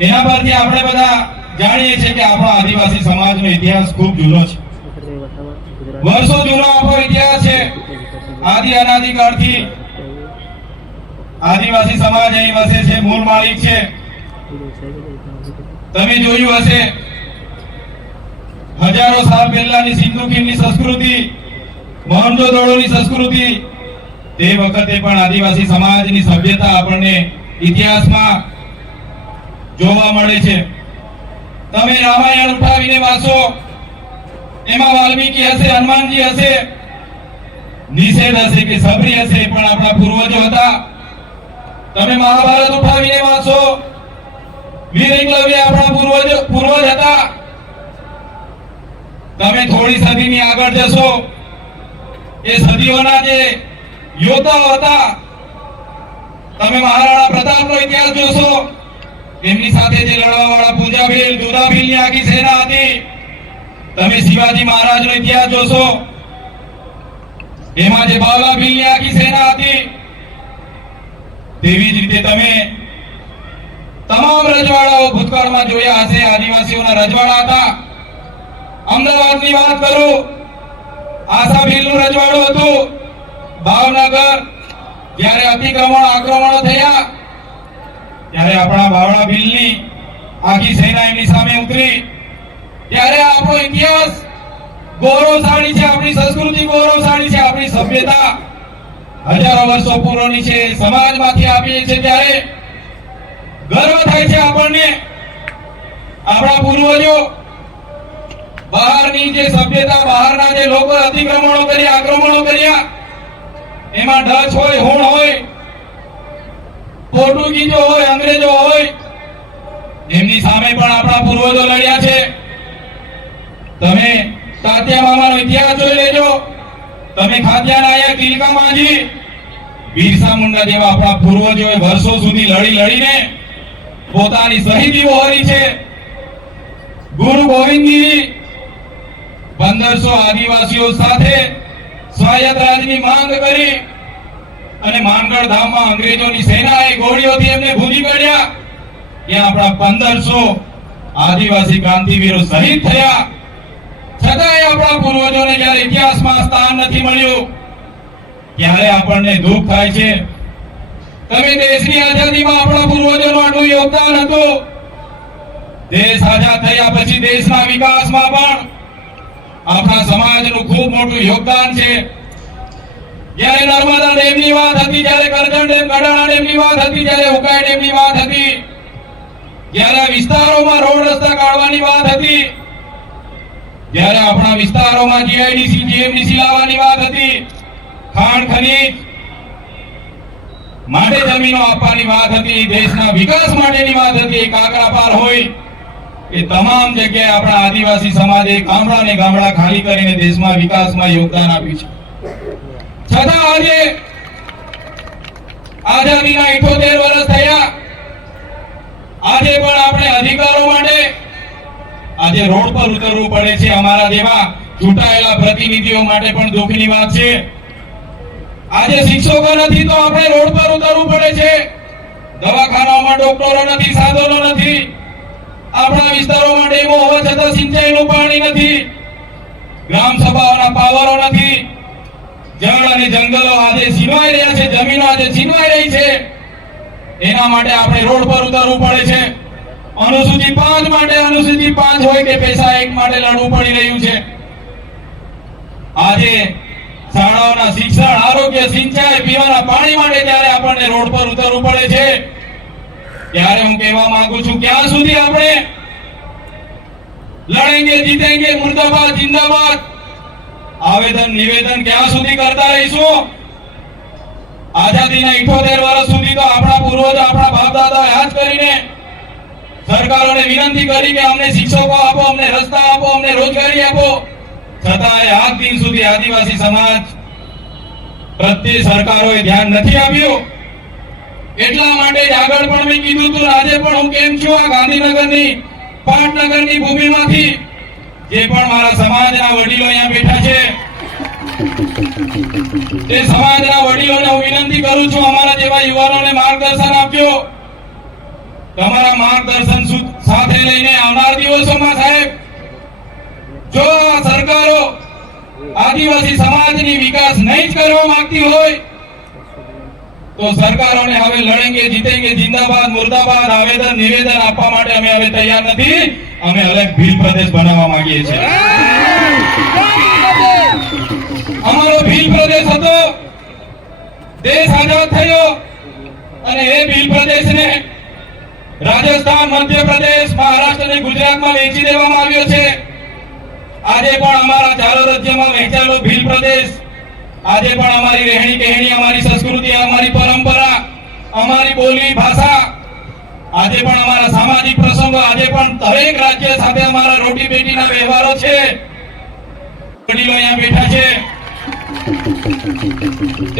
એના પરથી આપણે બધા જાણીએ છીએ કે આપણો આદિવાસી સમાજનો ઇતિહાસ ખૂબ જૂનો છે, વર્ષો જૂનો આપણો ઇતિહાસ છે। આદિ અનાદિકાળથી આદિવાસી સમાજ અહીં વસે છે, મૂળ માલિક છે। તમે જોયું હશે હજારો સાલ પહેલાની સિંધુ ખીણની સંસ્કૃતિ, મોહેન્જો-દડોની સંસ્કૃતિ, તે વખતે પણ આદિવાસી સમાજની સભ્યતા આપણને ઇતિહાસમાં જોવા મળે છે। તમે રામાયણ ઉઠાવીને વાંચો, એમાં વાલ્મીકી હશે, હનુમાનજી હશે, નિષેધ હશે કે સબરી હશે, પણ આપણા પૂર્વજો હતા। તમે મહાભારત ઉઠાવીને વાંચો, વીર એકલવ્ય આપણા પૂર્વજ હતા। તમે થોડી સદીની આગળ જશો, એ સદીઓના જે યોદ્ધાઓ હતા, તમે મહારાણા પ્રતાપનો ઇતિહાસ જોશો, એમની સાથે જે લડવાવાળા પૂંજાભીલ, દુધાભીલની આખી સેના હતી। તમે શિવાજી મહારાજનો ઇતિહાસ જોશો, એમાં જે બાવલાભીલની આખી સેના હતી। તેવી જ રીતે તમે તમામ રજવાડાઓ ભૂતકાળમાં જોયા હશે, આદિવાસીઓના રજવાડા હતા। અમદાવાદની વાત કરું, આશાભીલનું રજવાડું હતું। ભાવનગર જ્યારે આક્રમણો થયા, ત્યારે આપણા બાવળા ભીલની આખી સેના એમની સામે ઉતરી। ત્યારે આપણો ઇતિહાસ ગૌરવશાળી છે, આપણી સંસ્કૃતિ ગૌરવશાળી છે, આપણી સભ્યતા હજારો વર્ષો પૂર્વની છે, સમાજમાંથી આપીએ છીએ ત્યારે ગર્વ થાય છે આપણને। આપણા પૂર્વજો બહારની જે સભ્યતા, બહારના જે લોકો અતિક્રમણો કર્યા, આક્રમણો કર્યા, એમાં ડચ હોય, હોણ હોય, પોર્ટુગીઝો હોય, અંગ્રેજો હોય, એમની સામે પણ આપણા પૂર્વજો લડ્યા છે। તમે તાત્યા મામાનો ઇતિહાસ જોઈ લેજો, તમે ખાદ્યા નાયક, તિલકા માંઝી, બિરસા મુંડા જેવા આપણા પૂર્વજોએ વર્ષો સુધી લડીને પોતાની શહીદી વહોરી છે। ગુરુ ગોવિંદગીરી 1500 આદિવાસીઓ સાથે સ્વાયત્ત રાજની માંગ કરી અને માનગઢ ધામમાં અંગ્રેજોની સેનાએ ગોળીઓથી એમને ભૂંજી કાઢ્યા। ત્યાં આપણા 1500 આદિવાસી ક્રાંતિવીરો શહીદ થયા, છતાંય આપણા પૂર્વજોને જ્યારે ઇતિહાસમાં સ્થાન નથી મળ્યું, ત્યારે આપણને દુઃખ થાય છે। તમે દેશની આઝાદીમાં આપણા પૂર્વજોનું આટલું યોગદાન હતું, દેશ આઝાદ થયા પછી દેશના વિકાસમાં પણ આપણા સમાજનું ખૂબ મોટું યોગદાન છે। જ્યારે નર્મદા ડેમની વાત હતી, જ્યારે કરજણ ડેમ, કડાણા ડેમની વાત હતી, જ્યારે ઉકાઈ ડેમની વાત હતી, જ્યારે વિસ્તારોમાં રોડ રસ્તા કાઢવાની વાત હતી, જ્યારે આપણા વિસ્તારોમાં જીઆઈડીસી, જીએમડીસી લાવવાની વાત હતી, ખાણ ખનીજ માટે જમીનો આપવાની વાત હતી, દેશના વિકાસ માટેની વાત હતી, કાકરાપાર હોય, એ તમામ જગ્યાએ આપણા આદિવાસી સમાજે ગામડા ખાલી કરીને દેશમાં વિકાસમાં યોગદાન આપ્યું છે। છતાં આજે આઝાદીના 78 વર્ષ થયા, આજે પણ આપણે અધિકારો માટે આજે રોડ પર ઉતરવું પડે છે। અમારા જેવા ચૂંટાયેલા પ્રતિનિધિઓ માટે પણ દુઃખની વાત છે। આજે શિક્ષકો નથી તો આપણે રોડ પર ઉતરવું પડે છે। દવાખાનાઓમાં ડોક્ટરો નથી, સાધનો નથી, આપણા વિસ્તારોમાં ડેમો હોવા છતાં સિંચાઈનું પાણી નથી, ગ્રામ સભાઓના પાવરો નથી, જળ અને જંગલો આજે છીનવાઈ રહ્યા છે, જમીનો આજે છીનવાઈ રહી છે। એના માટે આપણે રોડ પર ઉતરવું પડે છે। અનુસૂચિ 5 માટે, અનુસૂચિ 5 હોય કે પૈસા 1 માટે લડવું પડી રહ્યું છે। આજે શાળાઓના શિક્ષણ, આરોગ્ય, સિંચાઈ, પીવાના પાણી માટે જ્યારે આપણને રોડ પર ઉતરવું પડે છે, ત્યારે હું કહેવા માંગુ છું, ક્યાં સુધી આપણે લડેંગે જીતેંગે, મુર્દાબાદ જિંદાબાદ આવેદન નિવેદન ક્યાં સુધી કરતા રહીશું? આઝાદીના 78 વર્ષ સુધી તો આપણા પૂર્વજો, આપણા બાપ દાદાએ હાથ કરીને સરકારોને વિનંતી કરી કે અમને શિક્ષકો આપો, અમને રસ્તા આપો, અમને રોજગારી આપો, છતાંય આજ દિન સુધી આદિવાસી સમાજ પ્રત્યે સરકારોએ ધ્યાન નથી આપ્યું। એટલા માટે જ આગળ પણ મેં કીધું હતું, આજે પણ હું કેમ છું, આ ગાંધીનગરની, પાટનગરની ભૂમિમાંથી જે પણ મારા સમાજના વડીલો અહીંયા બેઠા છે, તે સમાજના વડીલોને હું વિનંતી કરું છું, અમારા જેવા યુવાનોને માર્ગદર્શન આપજો। તમારા માર્ગદર્શન સાથે લઈને આવનાર દિવસોમાં સાહેબ જો આ સરકારો આદિવાસી સમાજની વિકાસ નહીં જ કરવા માંગતી હોય તો સરકારોને હવે લડેંગે જીતેંગે જિંદાબાદ મુર્દાબાદ આવેદન નિવેદન આપવા માટે અમે હવે તૈયાર નથી. અમે અલગ ભીલ પ્રદેશ બનાવવા માંગીએ છીએ. અમારો ભીલ પ્રદેશ હતો, દેશ આઝાદ થયો અને એ ભીલ પ્રદેશને રાજસ્થાન, મધ્યપ્રદેશ, મહારાષ્ટ્ર અને ગુજરાતમાં વેચી દેવામાં આવ્યો છે. આજે પણ અમારા ચારો રાજ્યમાં વહેંચાયેલો ભીલ પ્રદેશ આજે પણ અમારી રહેણી કહેણી, અમારી સંસ્કૃતિ, અમારી પરંપરા, અમારી બોલી ભાષા, આજે પણ અમારા સામાજિક પ્રસંગો, આજે પણ દરેક રાજ્ય સાથે અમારા રોટી બેટીના વ્યવહારો છે. વડીલો અહીંયા બેઠા છે,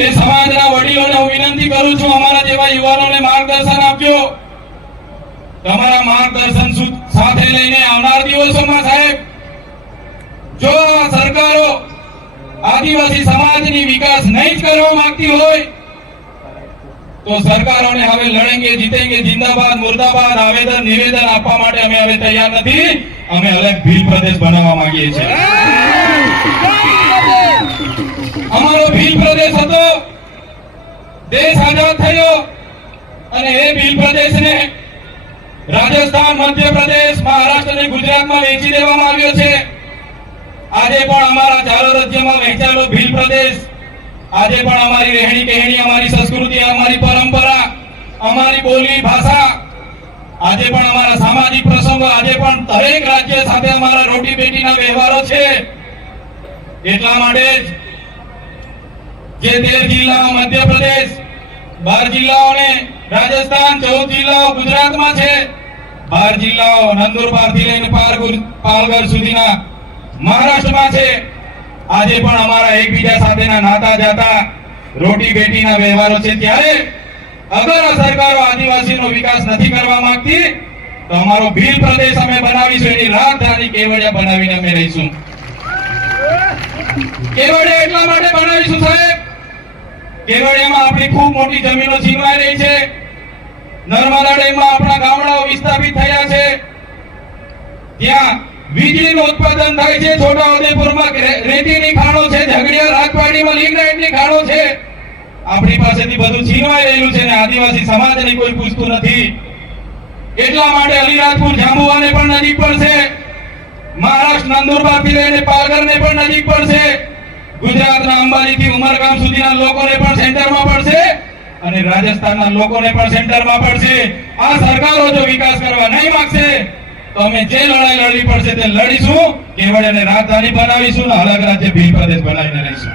એ સમાજના વડીલોને હું વિનંતી કરું છું, અમારા જેવા યુવાનોને માર્ગદર્શન આપજો. તમારા માર્ગદર્શન સાથે લઈને આવનાર દિવસોમાં સાહેબ જો આ સરકારો આદિવાસી સમાજની વિકાસ નહીં જ કરવા માંગતી હોય તો સરકારોને હવે લડેંગે જીતેંગે જિંદાબાદ મુર્દાબાદ આવેદન નિવેદન આપવા માટે અમે હવે તૈયાર નથી. અમે અલગ ભીલ પ્રદેશ બનાવવા માંગીએ છીએ. અમારો ભીલ પ્રદેશ હતો, દેશ આઝાદ થયો અને એ ભીલ પ્રદેશને રાજસ્થાન, મધ્યપ્રદેશ, મહારાષ્ટ્ર અને ગુજરાતમાં વેચી દેવામાં આવ્યો છે. આજે પણ અમારા ચારો રાજ્યમાં વહેંચાયેલો ભીલ પ્રદેશ આજે પણ અમારી રહેણી કહેણી, અમારી સંસ્કૃતિ, અમારી પરંપરા, અમારી બોલી ભાષા, આજે પણ અમારા સામાજિક પ્રસંગો, આજે પણ દરેક રાજ્ય સાથે અમારા રોટી બેટીના વ્યવહારો છે. એટલા માટે જે 13 જિલ્લાઓ મધ્યપ્રદેશ, 12 જિલ્લાઓને રાજસ્થાન, 14 જિલ્લાઓ ગુજરાતમાં છે, 12 જિલ્લાઓ નંદુરબારથી લઈને પાલઘર સુધીના મહારાષ્ટ્રમાં છે. આજે પણ અમારા એકબીજા સાથેના નાતા જાતા રોટી બેટીના વ્યવહારો છે. ત્યારે અગર આ સરકારો આદિવાસીનો વિકાસ નથી કરવા માંગતી તો અમારો ભીલ પ્રદેશ અમે બનાવીશું, એની રાજધાની કેવડિયા બનાવીને અમે રહીશું. કેવડિયા એટલા માટે બનાવીશું સાહેબ, કેવડિયામાં આપણી ખૂબ મોટી જમીનો છીનવાઈ રહી છે. નર્મદા ડેમમાં આપણા ગામડાઓ વિસ્થાપિત થયા છે. ત્યાં વીજળીનું ઉત્પાદન થાય છે. છોટાઉદેપુરમાં રેતીની ખાણો છે, ઝઘડિયા રાજવાડીમાં લિગ્નાઇટની ખાણો છે. આપણી પાસેથી બધું છીનવાઈ રહેલું છે અને આદિવાસી સમાજને કોઈ પૂછતું નથી. એટલા માટે અલીરાજપુર જાંબુવાને પણ નજીક પડશે, મહારાષ્ટ્ર નંદુરબારથી લઈને પાલઘરને પણ નજીક પડશે, ગુજરાતના અંબાજીથી ઉમરગામ સુધીના લોકોને પણ સેન્ટરમાં પડશે અને રાજસ્થાનના લોકોને પણ સેન્ટરમાં પડશે. આ સરકારો જો વિકાસ કરવા નહીં માંગશે તો અમે જે લડાઈ લડવી પડશે તે લડીશું. કેવડિયાને રાજધાની બનાવીશું અને અલગ રાજ્ય ભીલ પ્રદેશ બનાવીને રહીશું.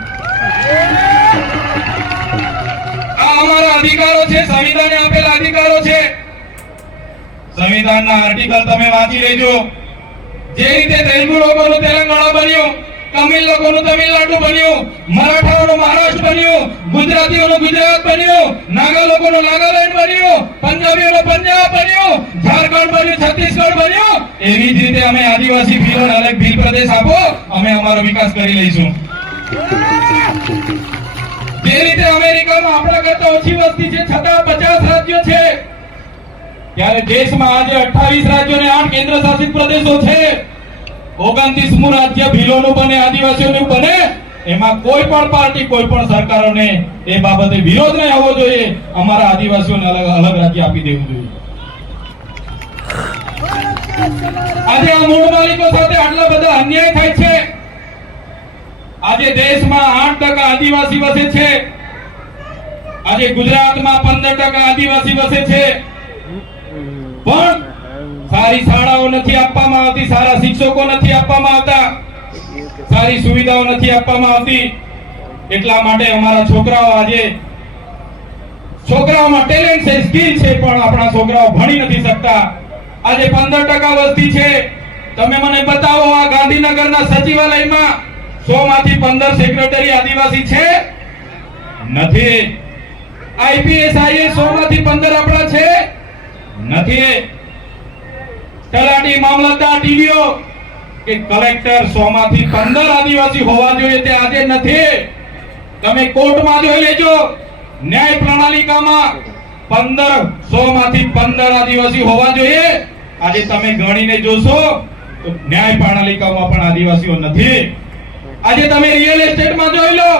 આ અમારા અધિકારો છે, સંવિધાને આપેલા અધિકારો છે. સંવિધાનના આર્ટિકલ તમે વાંચી લેજો. જે રીતે તેલુગુ લોકોનું તેલંગાણા બન્યું, તમિલ લોકોનું તમિલનાડુ બન્યું, મરાઠાઓનું મહારાષ્ટ્ર બન્યું, ગુજરાતીઓનું ગુજરાત બન્યું, નાગા લોકોનું નાગાલેન્ડ બન્યું, પંજાબીઓનું પંજાબ બન્યું, ઝારખંડ બન્યું, છત્તીસગઢ બન્યું. એવી જ રીતે અમે આદિવાસી ભીલોને અલગ ભીલ પ્રદેશ આપો, અમે અમારો વિકાસ કરી લઈશું. જે રીતે અમેરિકામાં આપણા કરતા ઓછી વસ્તી છે છતાં 50 રાજ્યો છે, ત્યારે દેશમાં આજે 28 રાજ્યો અને 8 કેન્દ્ર શાસિત પ્રદેશો છે. 29મું રાજ્ય ભીલોનું બને, આદિવાસીઓનું બને, એમાં કોઈ પણ પાર્ટી, કોઈ પણ સરકારોને એ બાબતે વિરોધ નહીં હોવો જોઈએ. અમારા આદિવાસીઓને અલગ અલગ રાજ્ય આપી દેવું જોઈએ. આજે આ મૂળ માલિકો સાથે આટલા બધા અન્યાય થાય છે. આજે દેશમાં 8% આદિવાસી વસે છે. આજે ગુજરાતમાં 15% આદિવાસી વસે છે. પણ સારી શાળાઓ નથી આપવામાં આવતી, સારા શિક્ષકો નથી આપવામાં આવતા, સારી સુવિધાઓ નથી આપવામાં આવતી. એટલા માટે અમારા છોકરાઓ આજે, છોકરાઓમાં ટેલેન્ટ છે, સ્કિલ છે, પણ આપણા છોકરાઓ ભણી નથી શકતા. આજે 15% વસ્તી છે. તમે મને બતાવો આ ગાંધીનગરના સચિવાલયમાં 100 માંથી 15 સેક્રેટરી આદિવાસી છે? નથી. આઈપીએસ આઈએસ 100 માંથી 15 આપણા છે? નથી. તલાટી, મામલતદાર, ટીડીઓ કે કલેક્ટર 100 માંથી 15 આદિવાસી હોવા જોઈએ, તે આજે નથી. તમે કોર્ટમાં જોઈ લેજો, ન્યાય પ્રણાલિકામાં 1500 માંથી 15 આદિવાસી હોવા જોઈએ. આજે તમે ગણીને જોશો તો ન્યાય પ્રણાલિકામાં પણ આદિવાસીઓ નથી. આજે તમે રિયલ એસ્ટેટમાં જોઈ લો,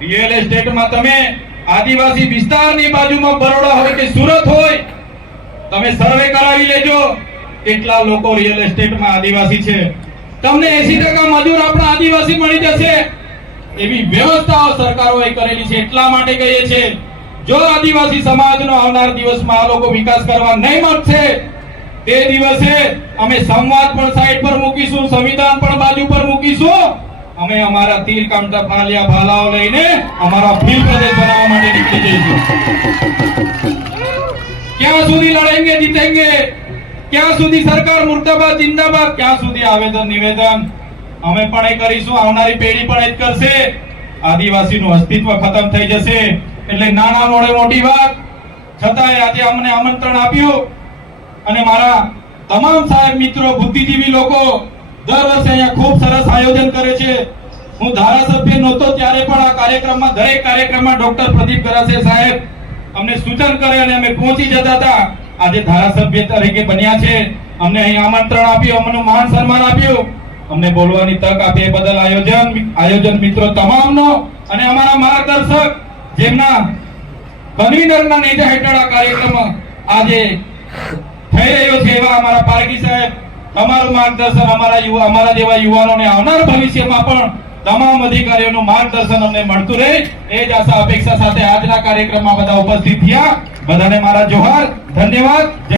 રિયલ એસ્ટેટમાં તમે આદિવાસી વિસ્તારની બાજુમાં બરોડા હોય કે સુરત હોય, તમે સર્વે કરાવી લેજો કેટલા લોકો રિયલ એસ્ટેટમાં આદિવાસી છે. તમને 80% મજૂર આપણા આદિવાસી મળી જશે. એવી વ્યવસ્થાઓ સરકારોએ કરેલી છે. એટલા માટે કહીએ છીએ, જો આદિવાસી સમાજનો આવનાર દિવસમાં આ લોકો વિકાસ કરવા નહીં માંગશે, તે દિવસે અમે સંવાદ પણ સાઈડ પર મૂકીશું, સંવિધાન પણ બાજુ પર મૂકીશું. અમે અમારા તીર કામતા ફાલિયા ભાલાઓ લઈને અમારા ભીલ પ્રદેશ બનાવવા માટે નીકળી જઈશું. ક્યાં સુધી લડેંગે જીતેંગે, ક્યાં સુધી સરકાર મુર્દાબાદ જિંદાબાદ, ક્યાં સુધી આવેદન નિવેદન અમે પણ એ કરીશું. આવનારી પેઢી પણ એ જ કરશે. આદિવાસીનું અસ્તિત્વ ખતમ થઈ જશે. એટલે નાના મોડે મોટી વાત છતાંય આજે અમને આમંત્રણ આપ્યું અને મારા તમામ સાહેબ મિત્રો, બુદ્ધિજીવી લોકો દર વર્ષે અહીંયા ખૂબ સરસ આયોજન કરે છે. હું ધારાસભ્ય નહોતો ત્યારે પણ આ કાર્યક્રમમાં, દરેક કાર્યક્રમમાં ડોક્ટર પ્રદીપ ગરાસિયા સાહેબ અમને સૂચન કરે અને અમે પહોંચી જતા હતા. આજે ધારાસભ્ય તરીકે બન્યા છે, અમને અહીં આમંત્રણ આપ્યું, અમને માન સન્માન આપ્યું, અમને બોલવાની તક આપી. એ બદલ આયોજન મિત્રો તમામનો અને અમારા માર્ગદર્શક જેમના કન્વીનરના નેજા હેઠળ આ કાર્યક્રમ આજે થઈ રહ્યો છે એવા અમારા પારકી સાહેબ, તમારું માર્ગદર્શન અમારા જેવા યુવાનોને આવનાર ભવિષ્યમાં પણ તમામ અધિકારીઓનું માર્ગદર્શન અમને મળતું રહે, એ જ આશા અપેક્ષા સાથે આજના કાર્યક્રમમાં બધા ઉપસ્થિત થયા. બધાને મારા જોહાર, ધન્યવાદ.